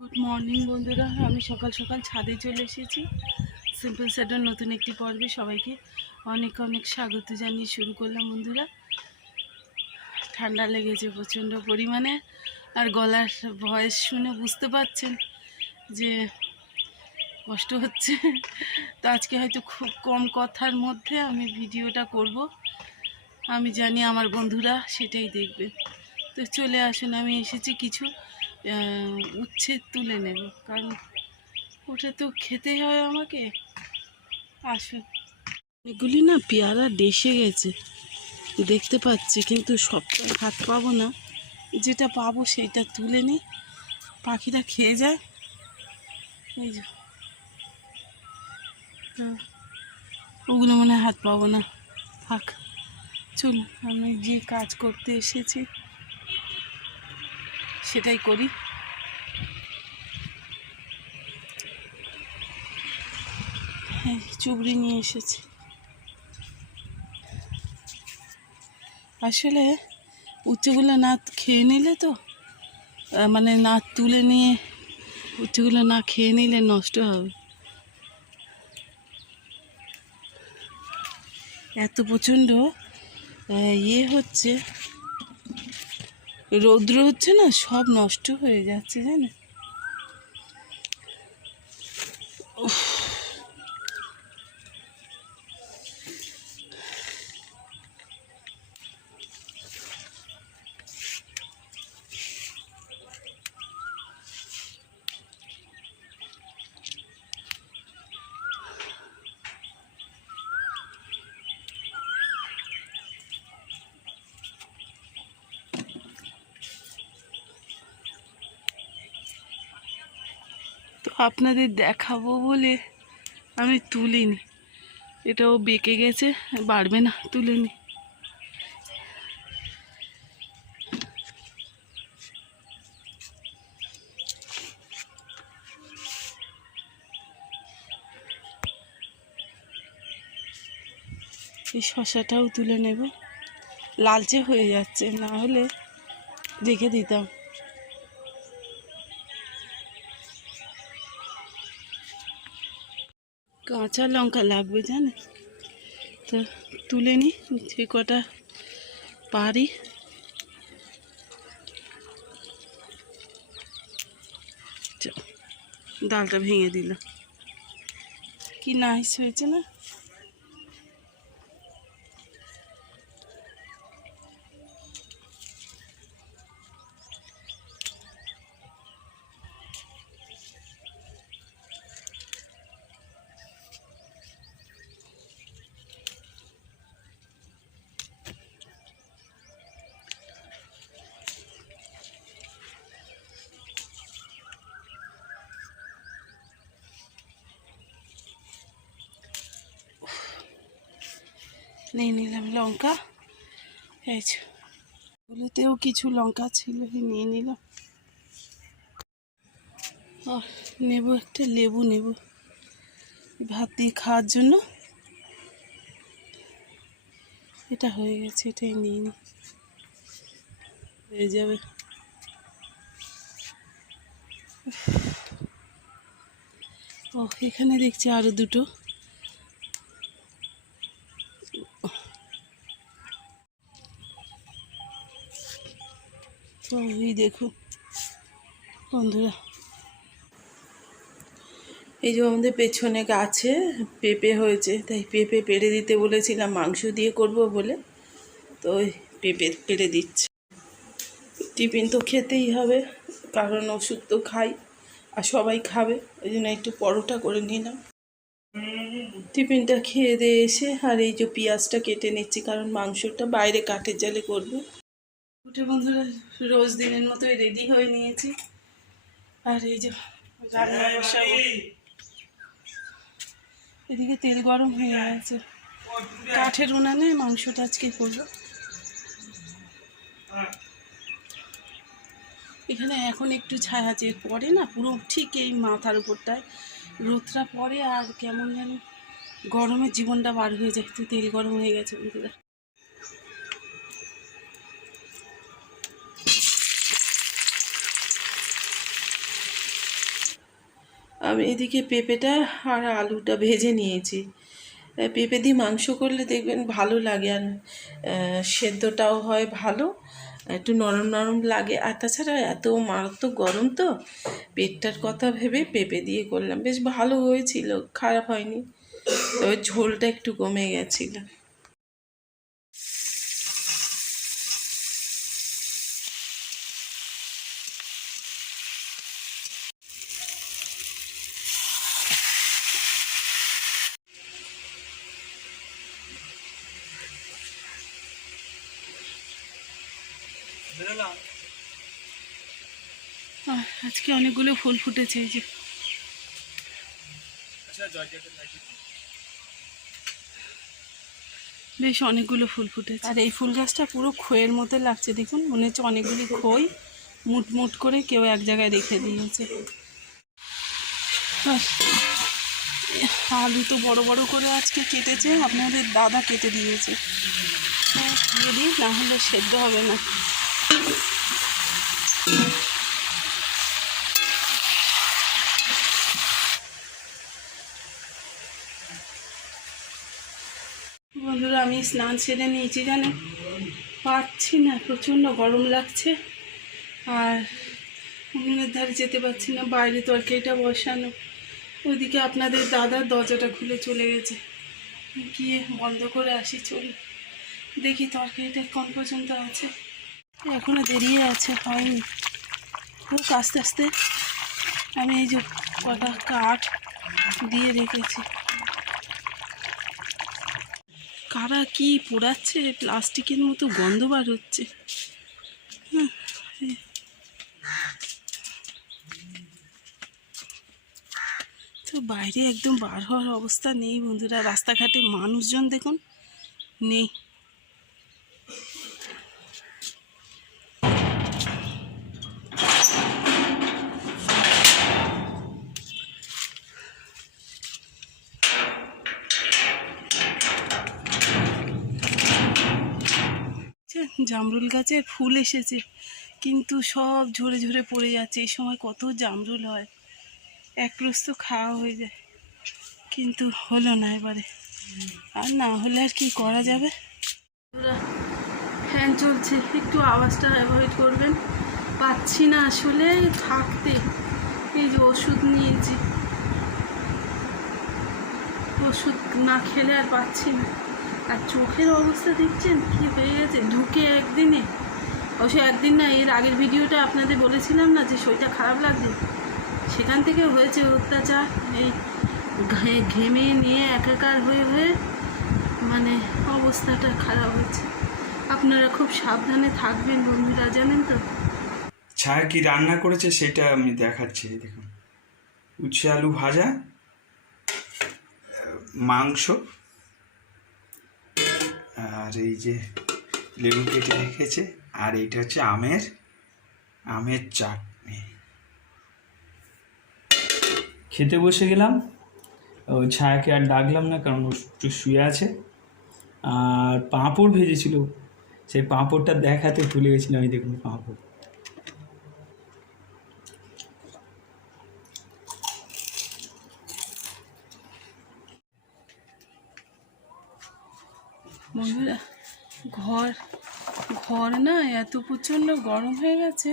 Good morning বন্ধুরা, আমি সকাল সকাল ছাদে চলে এসেছি। সিম্পল স্যাডের নতুন একটি পর্বে সবাইকে অনেক অনেক স্বাগত জানিয়ে শুরু করলাম। বন্ধুরা, ঠান্ডা লেগেছে প্রচণ্ড পরিমাণে, আর গলার ভয়েস শুনে বুঝতে পারছেন যে কষ্ট হচ্ছে। তো আজকে হয়তো খুব কম কথার মধ্যে আমি ভিডিওটা করব। আমি জানি আমার বন্ধুরা সেটাই দেখবে। তো চলে আসুন, আমি এসেছি কিছু উচ্ছে তুলে নেব, কারণ ওটা তো খেতেই হয় আমাকে। আসুন। এগুলি না পেয়ারা ডেসে গেছে দেখতে পাচ্ছি, কিন্তু সবটা হাত পাবো না। যেটা পাবো সেইটা তুলে নিই, পাখিরা খেয়ে যায়। এই যে ওগুলো মনে হয় হাত পাবো না, থাক। চলুন, আমি যে কাজ করতে এসেছি সেটাই করি। হ্যাঁ, চুবড়ি নিয়ে এসেছি। আসলে উচ্চগুলো না খেয়ে নিলে তো মানে না তুলে নিয়ে উচ্চগুলো না খেয়ে নিলে নষ্ট হবে। এত প্রচণ্ড হচ্ছে, রৌদ্র হচ্ছে না, সব নষ্ট হয়ে যাচ্ছে জানেন। তো আপনাদের দেখাবো বলে আমি তুলিনি, এটাও বেঁকে গেছে, বাড়বে না, তুলিনি। এই শশাটাও তুলে নেব, লালচে হয়ে যাচ্ছে, না হলে রেখে দিতাম। কাঁচা লঙ্কা লাগবে জানে, তো তুলে নিই যে কটা পারি। ডালটা ভেঙে দিল, কি নাইস হয়েছে না। নিয়ে নিলাম লঙ্কা, এই এগুলোতেও কিছু লঙ্কা ছিল, নিয়ে নিলাম। আর নেব একটা লেবু, নেব ভাত দিয়ে খাওয়ার জন্য। এটা হয়ে গেছে, এটাই নিয়ে নিই, হয়ে যাবে। ও, এখানে দেখছি আরো দুটো। তো এই দেখুন বন্ধুরা, এই যে আমাদের পেছনে গাছে পেঁপে হয়েছে, তাই পেঁপে পেড়ে দিতে বলেছিলাম, মাংস দিয়ে করব বলে, তো ওই পেঁপে পেড়ে দিচ্ছে। টিফিন তো খেতেই হবে, কারণ ওষুধ তো খাই আর সবাই খাবে, ওই জন্য একটু পরোটা করে নিলাম। টিফিনটা খেয়ে দিয়ে এসে আর এই যে পেঁয়াজটা কেটে নিচ্ছি, কারণ মাংসটা বাইরে কাঠের জালে করবো। উঠে বন্ধুরা, রোজ দিনের মতোই রেডি হয়ে নিয়েছি, আর এই যে রান্না বসাবো। এদিকে তেল গরম হয়ে গেছে, কাঠের উনানে মাংসটা আজকে করবো। এখানে এখন একটু ছায়া আছে, পরে না পুরো ঠিক এই মাথার উপরটায় রোদটা পড়ে, আর কেমন যেন গরমে জীবনটা বার হয়ে যায়। তো তেল গরম হয়ে গেছে বন্ধুরা। আমি এদিকে পেঁপেটা আর আলুটা ভেজে নিয়েছি। পেঁপে দিয়ে মাংস করলে দেখবেন ভালো লাগে, আর সেদ্ধটাও হয় ভালো, একটু নরম নরম লাগে। আর তাছাড়া এত মারাত্মক গরম তো, পেটটার কথা ভেবে পেঁপে দিয়ে করলাম, বেশ ভালো হয়েছিল, খারাপ হয়নি, তবে ঝোলটা একটু কমে গেছিল। আজকে অনেকগুলো ফুল ফুটেছে, এই যে বেশ অনেকগুলো ফুল ফুটেছে। আর এই ফুল গাছটা পুরো খইয়ের মতো লাগছে, দেখুন মনে হচ্ছে অনেকগুলি খই মুট মুট করে কেউ এক জায়গায় রেখে দিয়েছে। আলু তো বড় বড় করে আজকে কেটেছে, আপনাদের দাদা কেটে দিয়েছে, দিয়ে দিই, না হলে সেদ্ধ হবে না। বন্ধুরা, আমি স্নান সেরে নিয়েছি, জানেন পারছি না, প্রচণ্ড গরম লাগছে, আর উনুনের ধারে যেতে পারছি না, বাইরে তরকারিটা বসানো, ওইদিকে আপনাদের দাদার দরজাটা খুলে চলে গেছে, গিয়ে বন্ধ করে আসি, চলি দেখি তরকারিটা কোন পর্যন্ত আছে। এখনো দেরি আছে, হয়নি, খুব আস্তে আস্তে। আমি এই যে কটা কাঠ দিয়ে রেখেছি। কারা কি পোড়াচ্ছে, প্লাস্টিকের মতো গন্ধ বার হচ্ছে। তো বাইরে একদম বার হওয়ার অবস্থা নেই বন্ধুরা, রাস্তাঘাটে মানুষজন দেখুন নেই। জামরুল গাছে ফুল এসেছে, কিন্তু সব ঝরে ঝরে পড়ে যাচ্ছে। এই সময় কত জামরুল হয়, এক রোজ তো খাওয়া হয়ে যায়, কিন্তু হলো না এবারে। আর না হলে আর কি করা যাবে। ফ্যান চলছে, একটু আওয়াজটা অ্যাভয়েড করবেন, পাচ্ছি না আসলে থাকতে। এই যে ওষুধ নিয়েছি, ওষুধ না খেলে আর পাচ্ছি না। আর চোখের অবস্থা দেখছেন কি হয়ে গেছে, ঢুকে একদিনে, অবশ্য একদিন না, এর আগের ভিডিওটা আপনাদের বলেছিলাম না যে শরীরটা খারাপ লাগছে, সেখান থেকে হয়েছে অত্যাচার। এই ঘেমে নিয়ে একাকার হয়ে হয়ে মানে অবস্থাটা খারাপ হচ্ছে। আপনারা খুব সাবধানে থাকবেন বন্ধুরা, জানেন তো। ছায়া কি রান্না করেছে সেটা আমি দেখাচ্ছি। দেখুন, উচ্ছে আলু ভাজা, মাংস, আর এই যে লেবু কেটে রেখেছে, আর এইটা হচ্ছে আমের চাটনি। খেতে বসে গেলাম, ছায়াকে আর ডাকলাম না, কারণ ও একটু শুয়ে আছে। আর পাঁপড় ভেজেছিল, সেই পাঁপড়টা দেখাতে ভুলে গেছিলাম। আমি দেখুন পাঁপড়। বন্ধুরা, ঘর না এত প্রচণ্ড গরম হয়ে গেছে,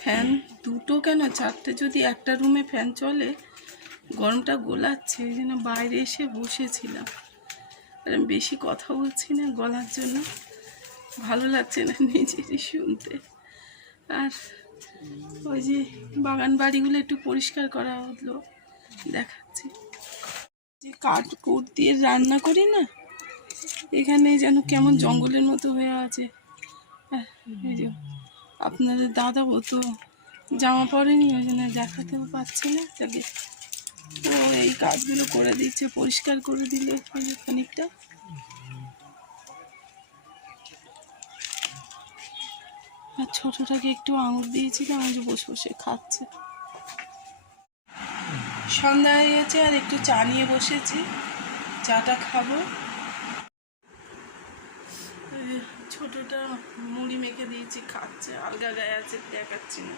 ফ্যান দুটো কেন চারটে, যদি একটা রুমে ফ্যান চলে গরমটা গোলাচ্ছে, ওই জন্য বাইরে এসে বসেছিলাম। আর আমি বেশি কথা বলছি না গলার জন্য, ভালো লাগছে না নিজেরই শুনতে। আর ওই যে বাগান বাড়িগুলো একটু পরিষ্কার করা হলো, দেখাচ্ছি। যে কাঠ দিয়ে রান্না করি না, এখানে যেন কেমন জঙ্গলের মতো হয়ে আছে। এই যে আপনাদের দাদা তো জামা পরেনি, ওই জন্য দেখাতেও পারছে না, তাহলে ও এই কাজগুলো করে দিচ্ছে, পরিষ্কার করে দিলে খানিকটা। আর ছোটটাকে একটু আঙুর দিয়েছিলাম, ওই যে বসে বসে খাচ্ছে। সন্ধ্যা হয়ে গেছে, আর একটু চা নিয়ে বসেছি, চাটা খাবো। ছোটটা মুড়ি মেখে দিয়েছি, খাচ্ছে, আলগা গায়ে আছে, দেখাচ্ছি না।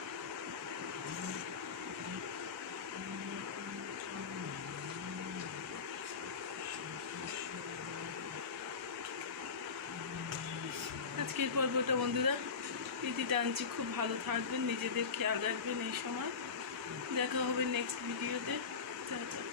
আজকের পর্বটা বন্ধুরা প্রীতি টানছি, খুব ভালো থাকবেন, নিজেদের খেয়াল রাখবেন এই সময়। দেখা হবে নেক্সট ভিডিওতে। টাটা।